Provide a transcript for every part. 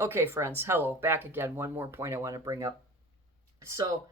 Okay, friends, hello, back again. One more point I want to bring up. So,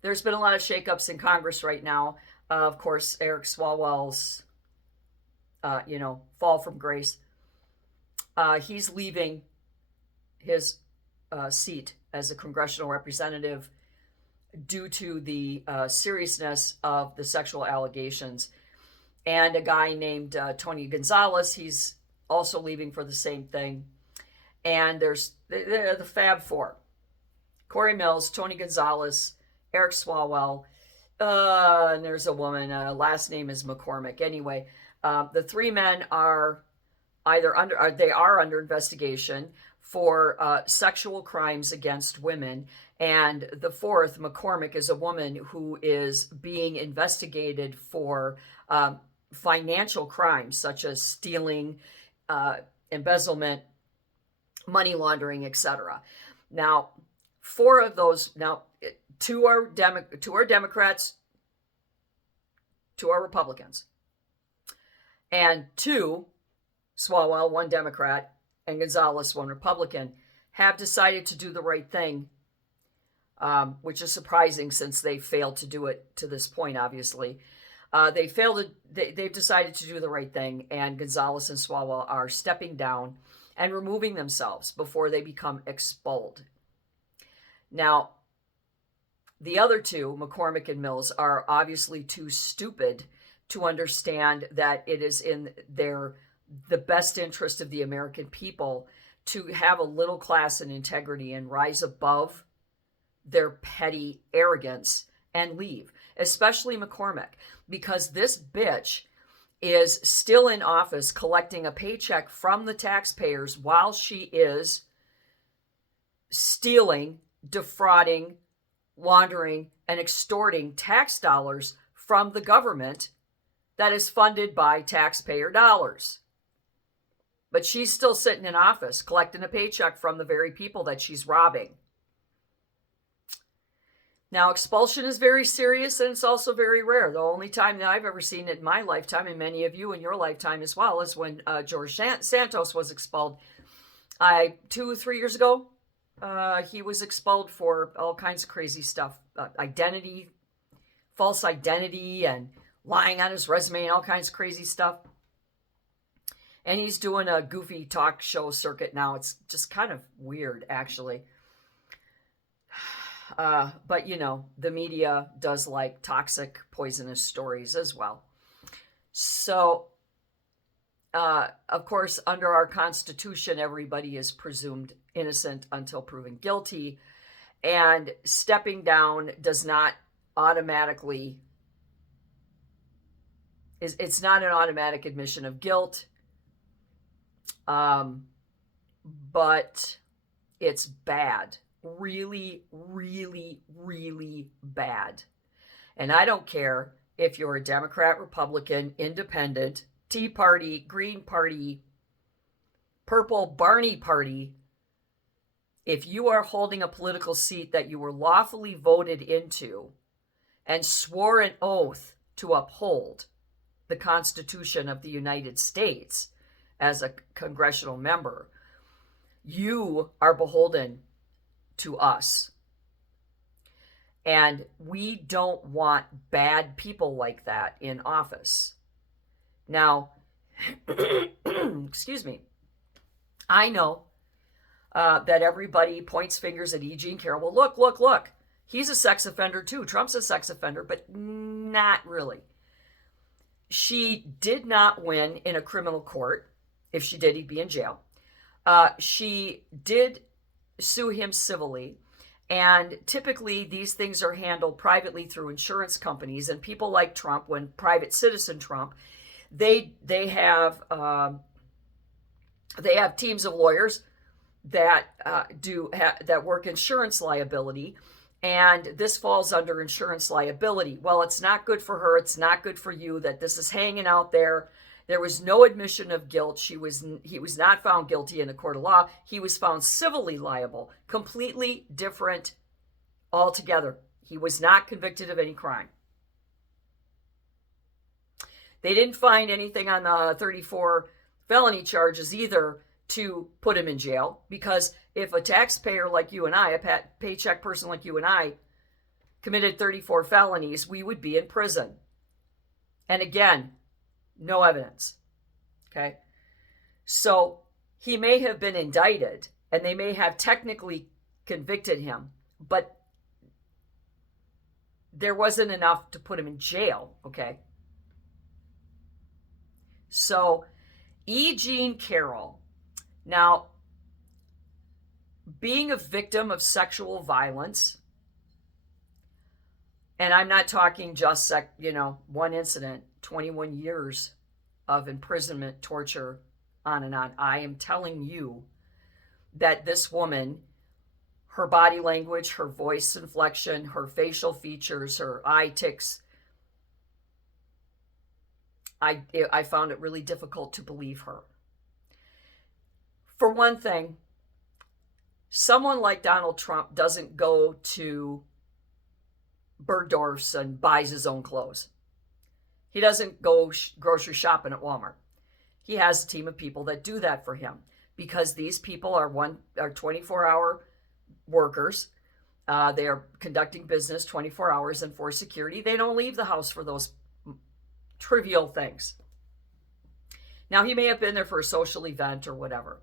there's been a lot of shakeups in Congress right now. Of course, Eric Swalwell's, fall from grace. He's leaving his seat as a congressional representative due to the seriousness of the sexual allegations. And a guy named Tony Gonzalez, he's also leaving for the same thing. And there's the Fab Four: Corey Mills, Tony Gonzalez, Eric Swalwell, and there's a woman. Last name is McCormick. Anyway, the three men are either under investigation for sexual crimes against women, and the fourth, McCormick, is a woman who is being investigated for financial crimes such as stealing, embezzlement, money laundering, etc. Now, four of those now two are Democrats, two are Republicans, and two, Swalwell, one Democrat, and Gonzalez, one Republican, have decided to do the right thing, which is surprising since they failed to do it to this point. Obviously, they've decided to do the right thing, and Gonzalez and Swalwell are stepping down and removing themselves before they become expelled. Now, the other two, McCormick and Mills, are obviously too stupid to understand that it is in the best interest of the American people to have a little class and integrity and rise above their petty arrogance and leave, especially McCormick, because this bitch is still in office collecting a paycheck from the taxpayers while she is stealing, defrauding, laundering, and extorting tax dollars from the government that is funded by taxpayer dollars. But she's still sitting in office collecting a paycheck from the very people that she's robbing. Now, expulsion is very serious, and it's also very rare. The only time that I've ever seen it in my lifetime, and many of you in your lifetime as well, is when George Santos was expelled. 2-3 years ago, he was expelled for all kinds of crazy stuff. False identity, and lying on his resume, and all kinds of crazy stuff. And he's doing a goofy talk show circuit now. It's just kind of weird, actually. But, the media does like toxic, poisonous stories as well. So, of course, under our Constitution, everybody is presumed innocent until proven guilty. And stepping down does not automatically, it's not an automatic admission of guilt. But it's bad. Really, really, really bad. And I don't care if you're a Democrat, Republican, Independent, Tea Party, Green Party, Purple Barney Party. If you are holding a political seat that you were lawfully voted into and swore an oath to uphold the Constitution of the United States as a congressional member, you are beholden to us. And we don't want bad people like that in office. Now, excuse me, I know that everybody points fingers at E. Jean Carroll. Well, look. He's a sex offender too. Trump's a sex offender, but not really. She did not win in a criminal court. If she did, he'd be in jail. She did sue him civilly. And typically, these things are handled privately through insurance companies. And people like Trump, when private citizen Trump, they have teams of lawyers that that work insurance liability. And this falls under insurance liability. Well, it's not good for her. It's not good for you that this is hanging out there. There was no admission of guilt. He was not found guilty in a court of law. He was found civilly liable. Completely different altogether. He was not convicted of any crime. They didn't find anything on the 34 felony charges either to put him in jail, because if a taxpayer like you and I, a paycheck person like you and I, committed 34 felonies, we would be in prison. And again, no evidence. Okay? So he may have been indicted and they may have technically convicted him, but there wasn't enough to put him in jail. Okay? So E. Jean Carroll. Now, being a victim of sexual violence, and I'm not talking just, one incident, 21 years of imprisonment, torture, on and on. I am telling you that this woman, her body language, her voice inflection, her facial features, her eye tics, I found it really difficult to believe her. For one thing, someone like Donald Trump doesn't go to Bergdorf's and buys his own clothes. He doesn't go grocery shopping at Walmart. He has a team of people that do that for him, because these people are 24-hour workers. They are conducting business 24 hours, and for security, they don't leave the house for those trivial things. Now, he may have been there for a social event or whatever.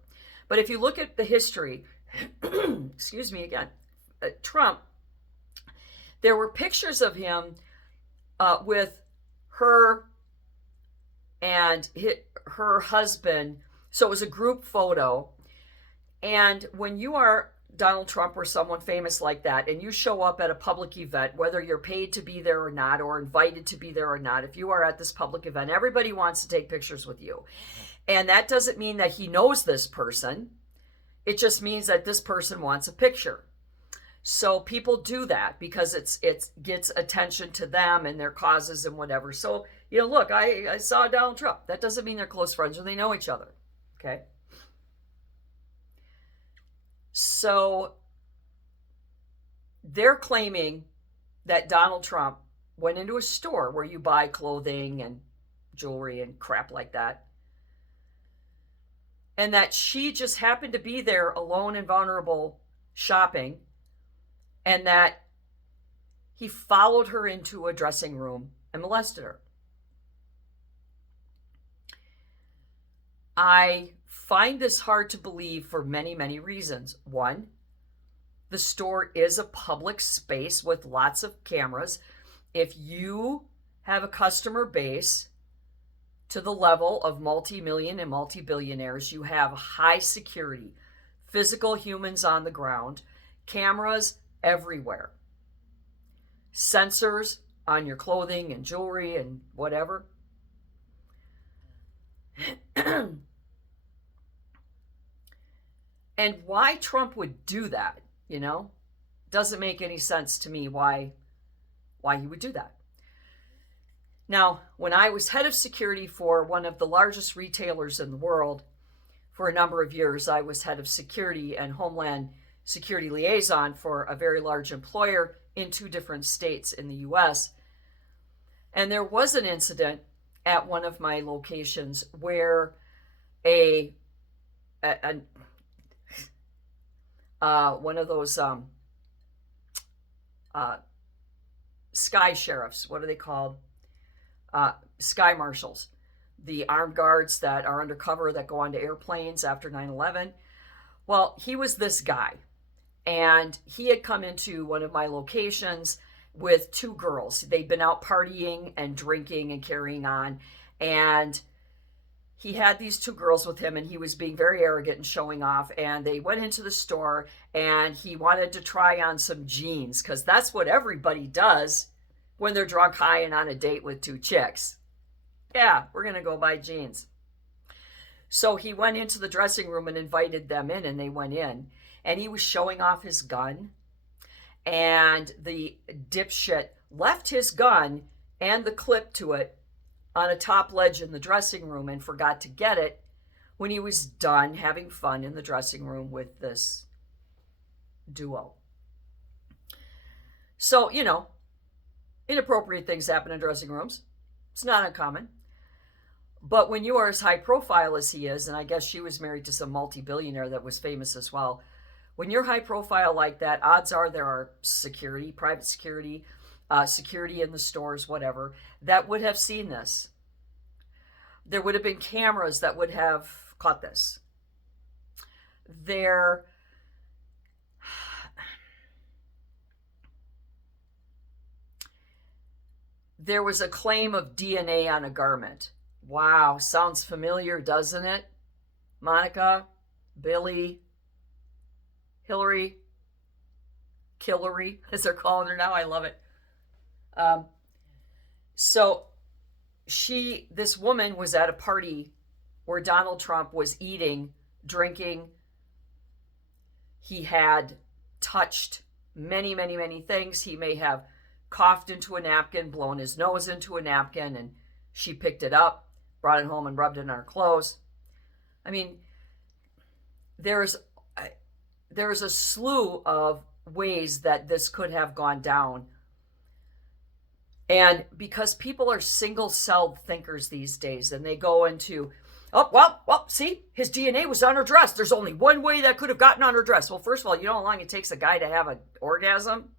But if you look at the history, excuse me again, Trump, there were pictures of him with her and her husband. So it was a group photo. And when you are Donald Trump or someone famous like that, and you show up at a public event, whether you're paid to be there or not, or invited to be there or not, if you are at this public event, everybody wants to take pictures with you. And that doesn't mean that he knows this person. It just means that this person wants a picture. So people do that because it gets attention to them and their causes and whatever. So, look, I saw Donald Trump. That doesn't mean they're close friends or they know each other. Okay? So they're claiming that Donald Trump went into a store where you buy clothing and jewelry and crap like that, and that she just happened to be there alone and vulnerable shopping, and that he followed her into a dressing room and molested her. I find this hard to believe for many, many reasons. One, the store is a public space with lots of cameras. If you have a customer base to the level of multi-million and multi-billionaires, you have high security, physical humans on the ground, cameras everywhere, sensors on your clothing and jewelry and whatever. And why Trump would do that, doesn't make any sense to me why he would do that. Now, when I was head of security for one of the largest retailers in the world for a number of years, I was head of security and Homeland Security liaison for a very large employer in 2 different states in the U.S. And there was an incident at one of my locations where one of those sky sheriffs, what are they called? Sky marshals, the armed guards that are undercover that go onto airplanes after 9/11. Well, he was this guy, and he had come into one of my locations with 2 girls. They'd been out partying and drinking and carrying on, and he had these 2 girls with him, and he was being very arrogant and showing off. And they went into the store, and he wanted to try on some jeans, because that's what everybody does when they're drunk, high, and on a date with 2 chicks. Yeah, we're going to go buy jeans. So he went into the dressing room and invited them in, and they went in. And he was showing off his gun. And the dipshit left his gun and the clip to it on a top ledge in the dressing room and forgot to get it when he was done having fun in the dressing room with this duo. So, inappropriate things happen in dressing rooms. It's not uncommon. But when you are as high profile as he is, and I guess she was married to some multi-billionaire that was famous as well, when you're high profile like that, odds are there are security, private security, security in the stores, whatever, that would have seen this. There would have been cameras that would have caught this. There was a claim of DNA on a garment. Wow, sounds familiar, doesn't it? Monica, Billy, Hillary, Killary, as they're calling her now. I love it. So this woman was at a party where Donald Trump was eating, drinking. He had touched many, many, many things. He may have coughed into a napkin, blown his nose into a napkin, and she picked it up, brought it home, and rubbed it on her clothes. I mean, there's a slew of ways that this could have gone down. And because people are single-celled thinkers these days, and they go into, oh, well, see, his DNA was on her dress. There's only one way that could have gotten on her dress. Well, first of all, you know how long it takes a guy to have an orgasm?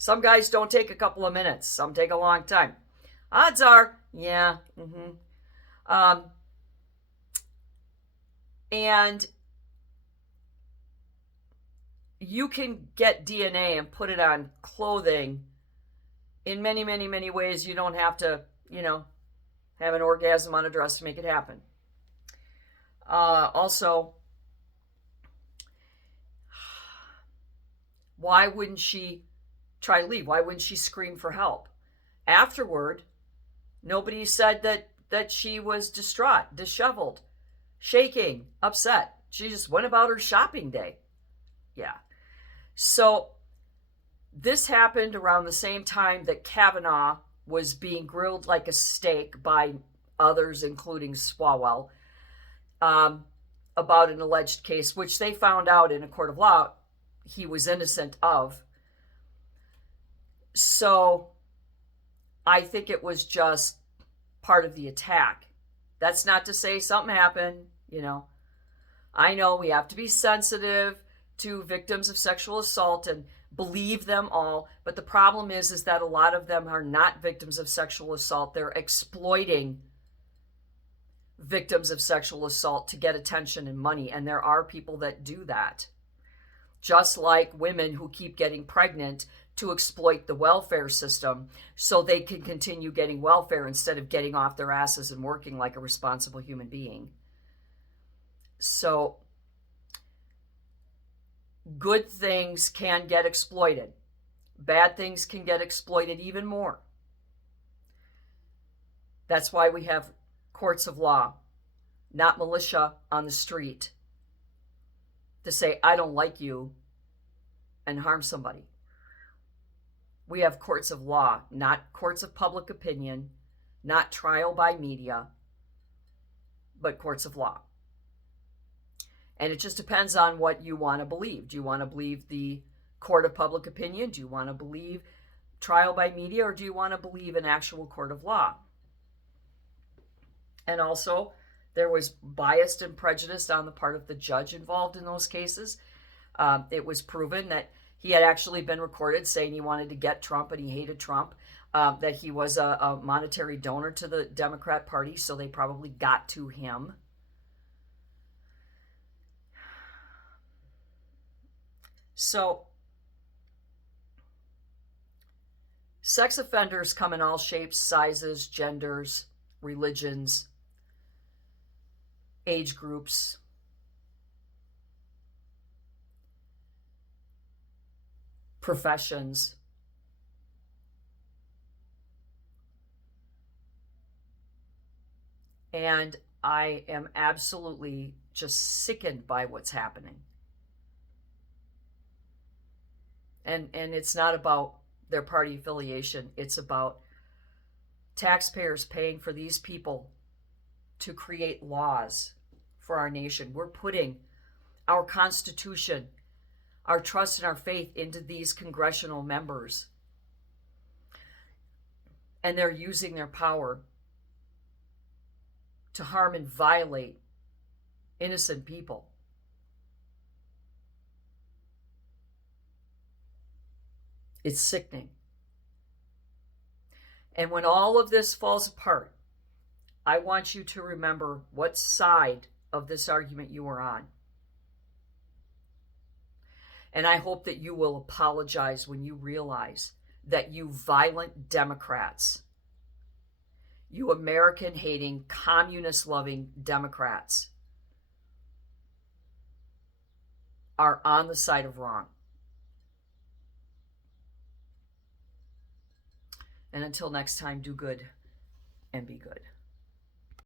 Some guys don't take a couple of minutes. Some take a long time. Odds are, yeah. And you can get DNA and put it on clothing in many, many, many ways. You don't have to, have an orgasm on a dress to make it happen. Also, why wouldn't she try to leave? Why wouldn't she scream for help? Afterward, nobody said that she was distraught, disheveled, shaking, upset. She just went about her shopping day. Yeah. So this happened around the same time that Kavanaugh was being grilled like a steak by others, including Swalwell, about an alleged case, which they found out in a court of law he was innocent of. So I think it was just part of the attack. That's not to say something happened, I know we have to be sensitive to victims of sexual assault and believe them all, but the problem is that a lot of them are not victims of sexual assault. They're exploiting victims of sexual assault to get attention and money, and there are people that do that. Just like women who keep getting pregnant to exploit the welfare system so they can continue getting welfare instead of getting off their asses and working like a responsible human being. So good things can get exploited. Bad things can get exploited even more. That's why we have courts of law, not militia on the street to say, I don't like you, and harm somebody. We have courts of law, not courts of public opinion, not trial by media, but courts of law. And it just depends on what you want to believe. Do you want to believe the court of public opinion? Do you want to believe trial by media? Or do you want to believe an actual court of law? And also, there was bias and prejudice on the part of the judge involved in those cases. It was proven that he had actually been recorded saying he wanted to get Trump and he hated Trump, that he was a monetary donor to the Democrat Party, so they probably got to him. So, sex offenders come in all shapes, sizes, genders, religions, age groups. Professions. And I am absolutely just sickened by what's happening. And it's not about their party affiliation. It's about taxpayers paying for these people to create laws for our nation. We're putting our Constitution, our trust and our faith into these congressional members. And they're using their power to harm and violate innocent people. It's sickening. And when all of this falls apart, I want you to remember what side of this argument you are on. And I hope that you will apologize when you realize that you violent Democrats, you American-hating, communist-loving Democrats, are on the side of wrong. And until next time, do good and be good.